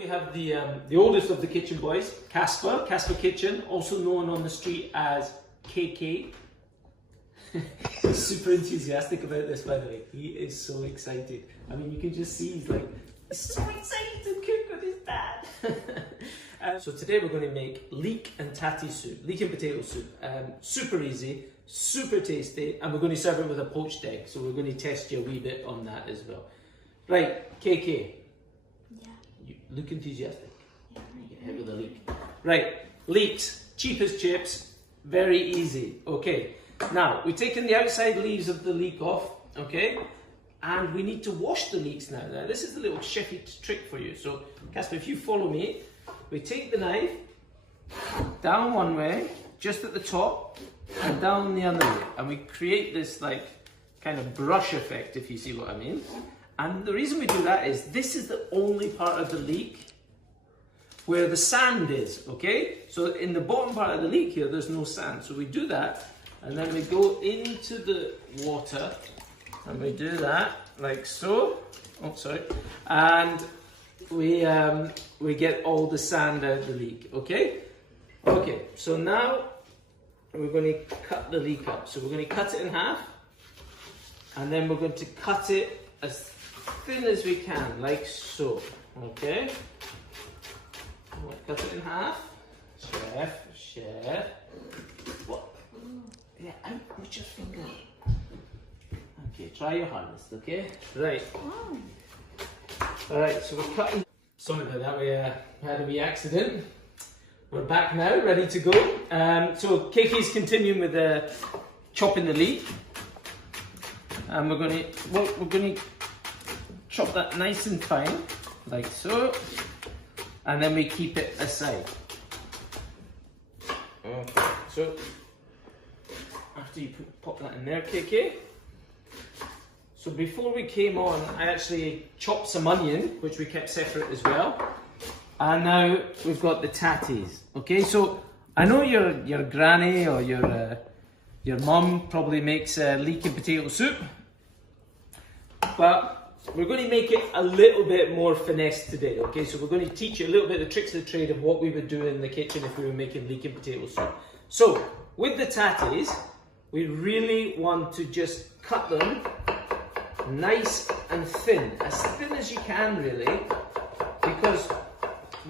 We have the oldest of the Kitchen boys, Casper Kitchen, also known on the street as KK. He's super enthusiastic about this, by the way. He is so excited. I mean, you can just see he's like so excited to cook with his dad. So today we're going to make leek and tatty soup, leek and potato soup. Super easy, super tasty, and we're going to serve it with a poached egg. So we're going to test you a wee bit on that as well. Right, KK. Yeah. You look enthusiastic. Yeah. Get hit with a leek. Right, leeks, cheap as chips, very easy. Okay. Now, we've taken the outside leaves of the leek off, okay? And we need to wash the leeks now. Now, this is the little chefy trick for you. So, Casper, if you follow me, we take the knife down one way, just at the top, and down the other way. And we create this, like, kind of brush effect, if you see what I mean. And the reason we do that is this is the only part of the leek where the sand is, okay? So, in the bottom part of the leek here, there's no sand. So, we do that. And then we go into the water and we do that like so. Oh, sorry. And we get all the sand out of the leek, okay? Okay, so now we're going to cut the leek up. So we're going to cut it in half and then we're going to cut it as thin as we can, like so, okay? We'll cut it in half. Chef. What? Yeah, out with your finger. Okay, try your hardest, okay? Right. Alright, so we're cutting. Sorry about that, we had a wee accident. We're back now, ready to go. So KK's continuing with chopping the leek. And we're gonna chop that nice and fine, like so. And then we keep it aside. Okay, so after you pop that in there, KK. So before we came on, I actually chopped some onion, which we kept separate as well. And now we've got the tatties. Okay, so I know your granny or your mum probably makes leek and potato soup, but we're going to make it a little bit more finesse today. Okay, so we're going to teach you a little bit of the tricks of the trade of what we would do in the kitchen if we were making leek and potato soup. So with the tatties, we really want to just cut them nice and thin as you can really, because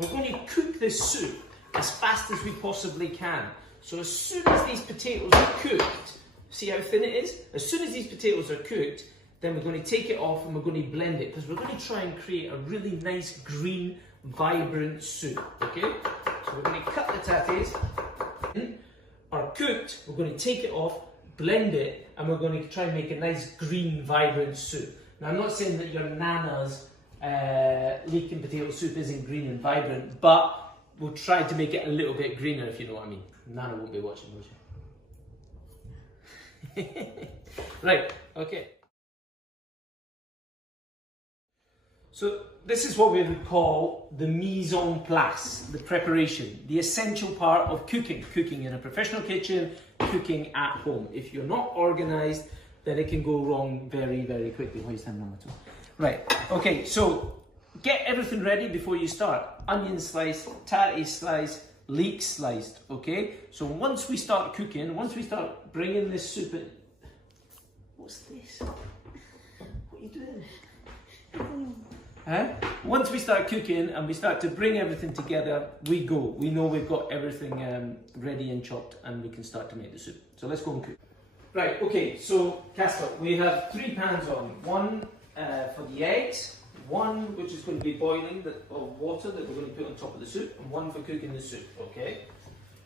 we're going to cook this soup as fast as we possibly can. So as soon as these potatoes are cooked, see how thin it is? As soon as these potatoes are cooked, then we're going to take it off and we're going to blend it, because we're going to try and create a really nice green, vibrant soup, okay? So we're going to cut the tatties, are cooked, we're going to take it off, blend it, and we're going to try and make a nice green, vibrant soup. Now, I'm not saying that your Nana's leek and potato soup isn't green and vibrant, but we'll try to make it a little bit greener, if you know what I mean. Nana won't be watching, will she? Right, okay. So this is what we would call the mise en place, the preparation, the essential part of cooking. Cooking in a professional kitchen, cooking at home. If you're not organised, then it can go wrong very, very quickly. Why are you standing on the toe? Right, okay, so get everything ready before you start. Onion sliced, tatty sliced, leek sliced, okay? So once we start cooking, once we start bringing this soup in... What's this? What are you doing? Huh? Once we start cooking and we start to bring everything together, we go. We know we've got everything ready and chopped and we can start to make the soup. So let's go and cook. Right, okay, so Casper, we have 3 pans on. One for the eggs, one which is going to be boiling of water that we're going to put on top of the soup, and one for cooking the soup, okay?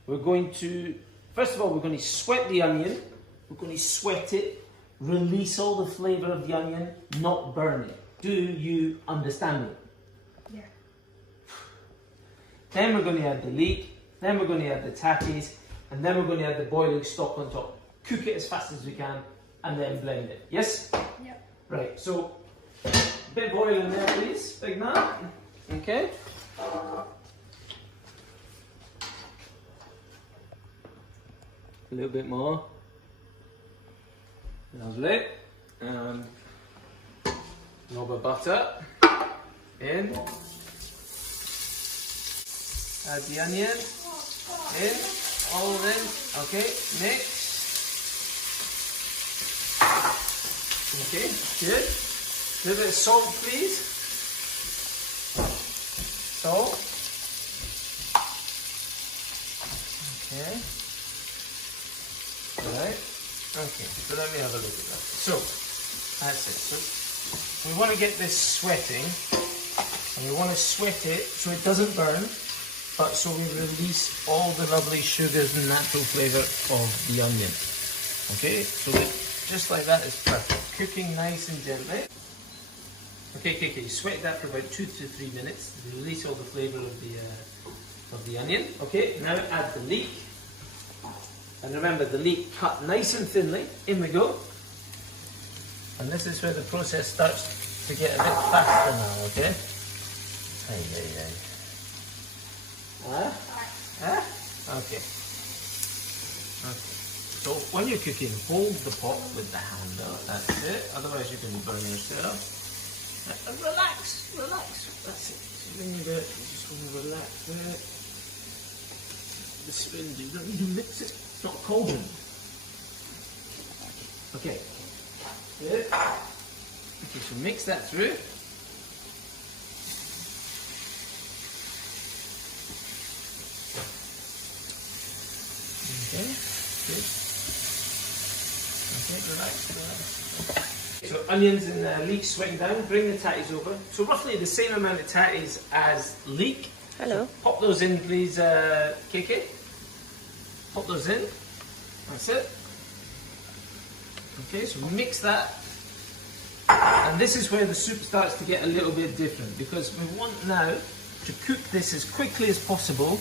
We're going to, first of all, we're going to sweat the onion. We're going to sweat it, release all the flavour of the onion, not burn it. Do you understand me? Yeah. Then we're going to add the leek, then we're going to add the tatties, and then we're going to add the boiling stock on top. Cook it as fast as we can, and then blend it. Yes? Yep. Right, so, a bit of oil in there, please, big man. Okay. A little bit more. Lovely. Knob of butter in. Add the onion in, all in. Okay, mix. Okay, good. A little bit of salt, please. Salt. Okay. Alright. Okay, so let me have a look at that. So, that's it. So, we want to get this sweating, and we want to sweat it so it doesn't burn, but so we release all the lovely sugars and natural flavour of the onion. Okay, so that just like that is perfect. Cooking nice and gently. Okay, you sweat that for about 2 to 3 minutes to release all the flavour of the onion. Okay, now add the leek. And remember, the leek cut nice and thinly. In we go. And this is where the process starts to get a bit faster now, okay? Okay. So when you're cooking, hold the pot with the handle. That's it. Otherwise you can burn yourself. And relax. That's it. So when you just want to relax there. The spoon, you don't need to mix it. It's not cauldron. Okay. Good. Okay, so mix that through. Okay, good. Okay, relax. So onions and leek sweating down, bring the tatties over. So roughly the same amount of tatties as leek. Hello. So pop those in please, KK. Pop those in. That's it. Okay, so mix that. And this is where the soup starts to get a little bit different, because we want now to cook this as quickly as possible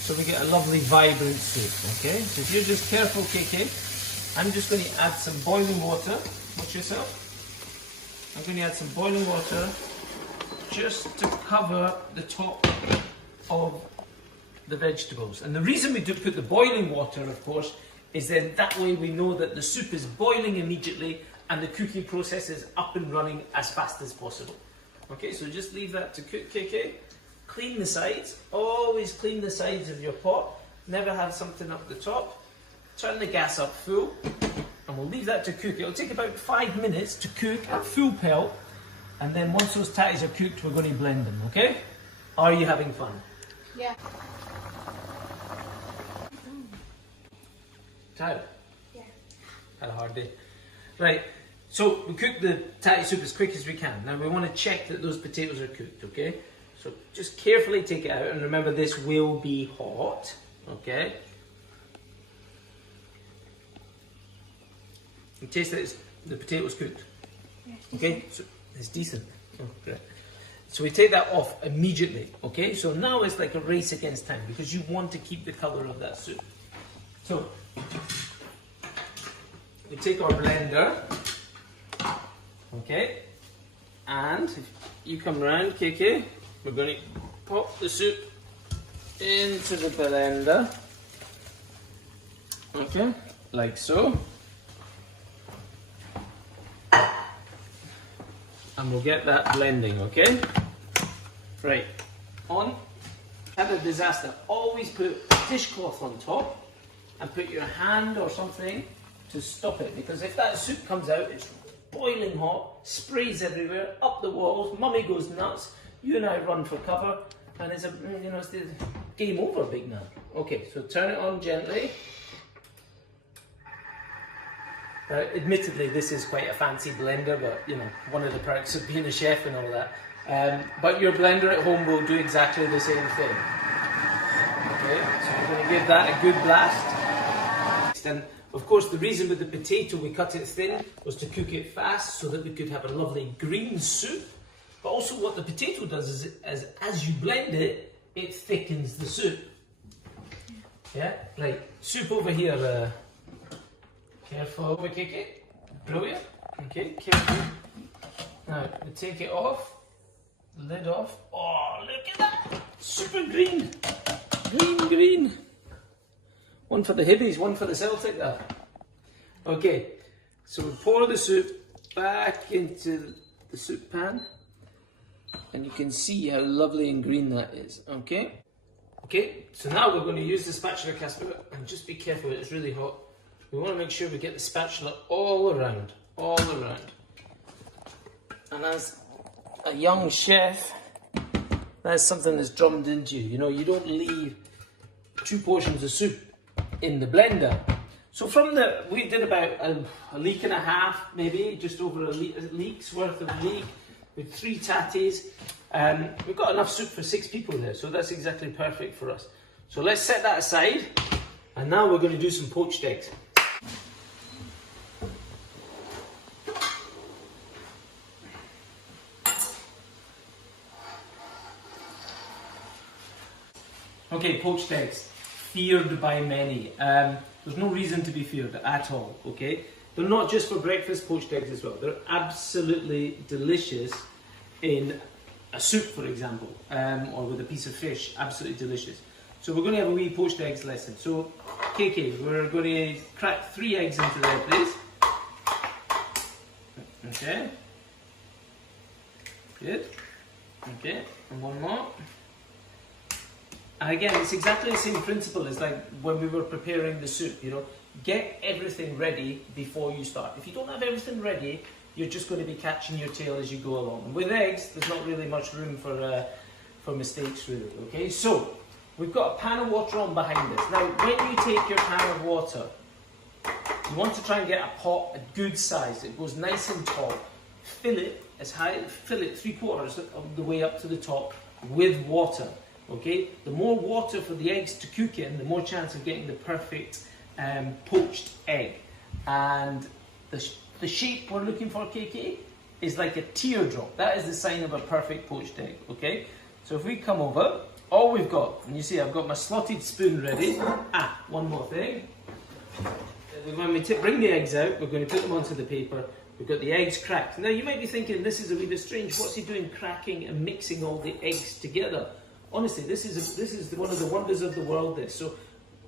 so we get a lovely vibrant soup. Okay, so if you're just careful, KK, I'm just going to add some boiling water. Watch yourself. I'm going to add some boiling water just to cover the top of the vegetables. And the reason we do put the boiling water, of course, is then that way we know that the soup is boiling immediately and the cooking process is up and running as fast as possible. Okay, so just leave that to cook, KK. Clean the sides. Always clean the sides of your pot. Never have something up the top. Turn the gas up full, and we'll leave that to cook. It'll take about 5 minutes to cook at full pelt, and then once those tatties are cooked, we're going to blend them, okay? Are you having fun? Yeah. Tired? Yeah. Had a hard day. Right, so we cook the tatty soup as quick as we can. Now we want to check that those potatoes are cooked, okay? So just carefully take it out, and remember this will be hot, okay? You taste that the potato's cooked. Yes, okay, so it's decent. Oh, great. So we take that off immediately, okay? So now it's like a race against time because you want to keep the colour of that soup. So we take our blender, okay? And if you come round, KK, we're going to pop the soup into the blender, okay? Like so. And we'll get that blending, okay? Right, on. Have a disaster. Always put a dishcloth on top and put your hand or something to stop it, because if that soup comes out, it's boiling hot, sprays everywhere, up the walls, mummy goes nuts, you and I run for cover, and it's it's the game over, big man. Okay, so turn it on gently. Admittedly, this is quite a fancy blender, but one of the perks of being a chef and all that. But your blender at home will do exactly the same thing. Okay, so we're going to give that a good blast. And of course, the reason with the potato we cut it thin was to cook it fast so that we could have a lovely green soup. But also, what the potato does is as you blend it, it thickens the soup. Yeah, right. Soup over here. Careful, we kick it. Brilliant. Okay, careful. Now, we take it off. Lid off. Oh, look at that! Super green. Green. One for the Hibbies, one for the Celtic there. Okay, so we pour the soup back into the soup pan. And you can see how lovely and green that is, okay? Okay, so now we're going to use the spatula, Casper, and just be careful, it's really hot. We want to make sure we get the spatula all around, all around. And as a young chef, that's something that's drummed into you. You know, you don't leave 2 portions of soup in the blender. So we did about a leek and a half, maybe, just over a leek's worth of leek, with 3 tatties. We've got enough soup for 6 people there, so that's exactly perfect for us. So let's set that aside, and now we're going to do some poached eggs. Okay, poached eggs, feared by many. There's no reason to be feared at all, okay? They're not just for breakfast, poached eggs as well. They're absolutely delicious in a soup, for example, or with a piece of fish, absolutely delicious. So we're going to have a wee poached eggs lesson. So, KK, we're going to crack 3 eggs into there, please. Okay. Good. Okay, and one more. And again, it's exactly the same principle as like when we were preparing the soup, you know. Get everything ready before you start. If you don't have everything ready, you're just going to be catching your tail as you go along. And with eggs, there's not really much room for mistakes, really, okay? So, we've got a pan of water on behind us. Now, when you take your pan of water, you want to try and get a pot a good size. It goes nice and tall. Fill it as high, fill it 3/4 of the way up to the top with water. Okay, the more water for the eggs to cook in, the more chance of getting the perfect poached egg. And the shape we're looking for, KK, is like a teardrop. That is the sign of a perfect poached egg. Okay, so if we come over, all we've got, and you see I've got my slotted spoon ready. One more thing. When we bring the eggs out, we're going to put them onto the paper. We've got the eggs cracked. Now you might be thinking this is a wee bit strange. What's he doing cracking and mixing all the eggs together? Honestly, this is one of the wonders of the world, this. So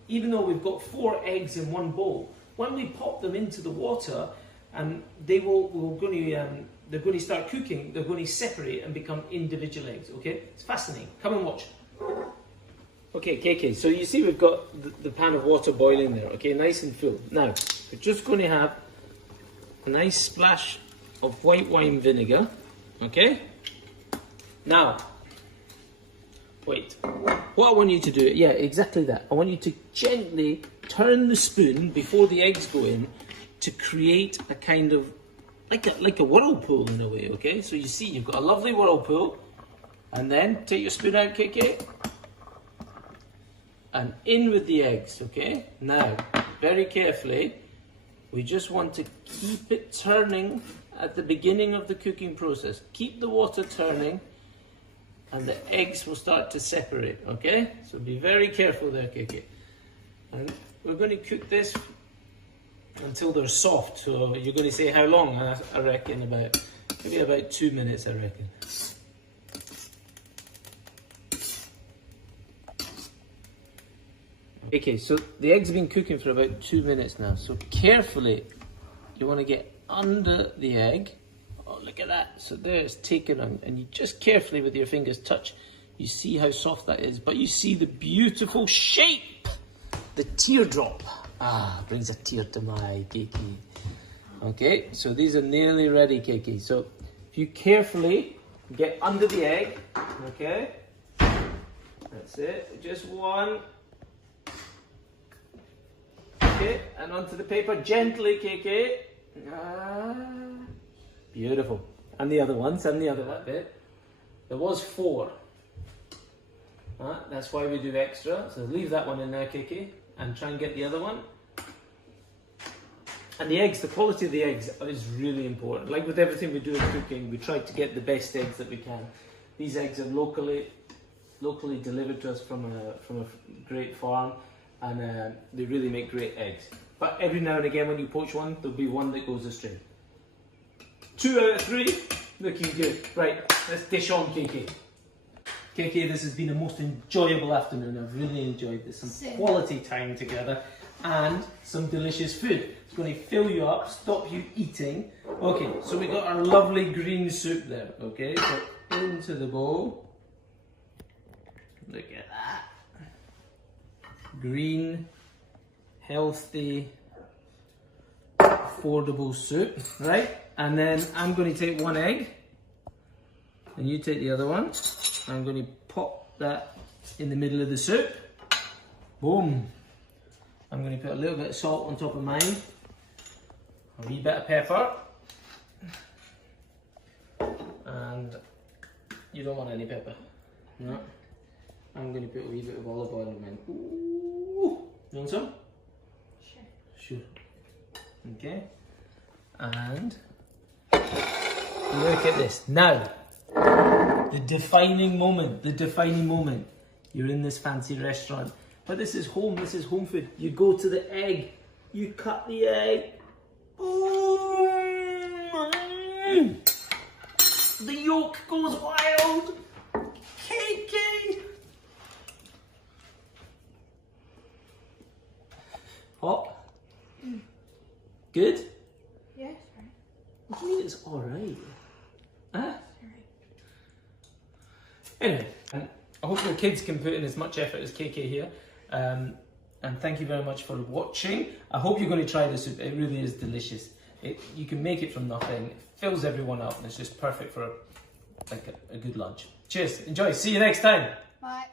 even though we've got 4 eggs in one bowl, when we pop them into the water, and they're going to start cooking, they're going to separate and become individual eggs, okay? It's fascinating. Come and watch. Okay, KK, so you see we've got the pan of water boiling there, okay? Nice and full. Now, we're just going to have a nice splash of white wine vinegar, okay? Now, wait, what I want you to do, yeah, exactly that. I want you to gently turn the spoon before the eggs go in to create a kind of, like a whirlpool in a way, okay? So you see, you've got a lovely whirlpool, and then take your spoon out, KK, and in with the eggs, okay? Now, very carefully, we just want to keep it turning at the beginning of the cooking process. Keep the water turning, and the eggs will start to separate, okay? So be very careful there, KK. And we're going to cook this until they're soft. So you're going to say how long? I reckon maybe about 2 minutes, I reckon. Okay, so the eggs have been cooking for about 2 minutes now. So carefully, you want to get under the egg. Oh, look at that. So there it's taken on, and you just carefully with your fingers touch. You see how soft that is, but you see the beautiful shape, the teardrop. Brings a tear to my eye, KK. Okay, so these are nearly ready, KK. So if you carefully get under the egg, okay, that's it, just one. Okay, and onto the paper, gently, KK. Beautiful. And the other ones, and the other one. There was 4. That's why we do extra. So leave that one in there, KK, and try and get the other one. And the eggs, the quality of the eggs is really important. Like with everything we do in cooking, we try to get the best eggs that we can. These eggs are locally delivered to us from a great farm, and they really make great eggs. But every now and again, when you poach one, there'll be one that goes astray. 2 out of 3, looking good. Right, let's dish on, KK. KK, this has been a most enjoyable afternoon. I've really enjoyed this. Some quality time together and some delicious food. It's going to fill you up, stop you eating. Okay, so we got our lovely green soup there, okay? So into the bowl. Look at that. Green, healthy, affordable soup, right? And then I'm going to take one egg, and you take the other one. I'm going to pop that in the middle of the soup. Boom. I'm going to put a little bit of salt on top of mine, a wee bit of pepper, and you don't want any pepper, no. I'm going to put a wee bit of olive oil in mine. Ooh. You want some? Sure. Sure. Okay. And look at this. Now, the defining moment, You're in this fancy restaurant, but this is home food. You go to the egg, you cut the egg. Boom. The yolk goes wild. Cakey. Hot? Good? Yes, right. What do you mean it's alright? Huh? Right. Anyway, I hope your kids can put in as much effort as KK here. And thank you very much for watching. I hope you're going to try this soup. It really is delicious. You can make it from nothing. It fills everyone up, and it's just perfect for a good lunch. Cheers. Enjoy. See you next time. Bye.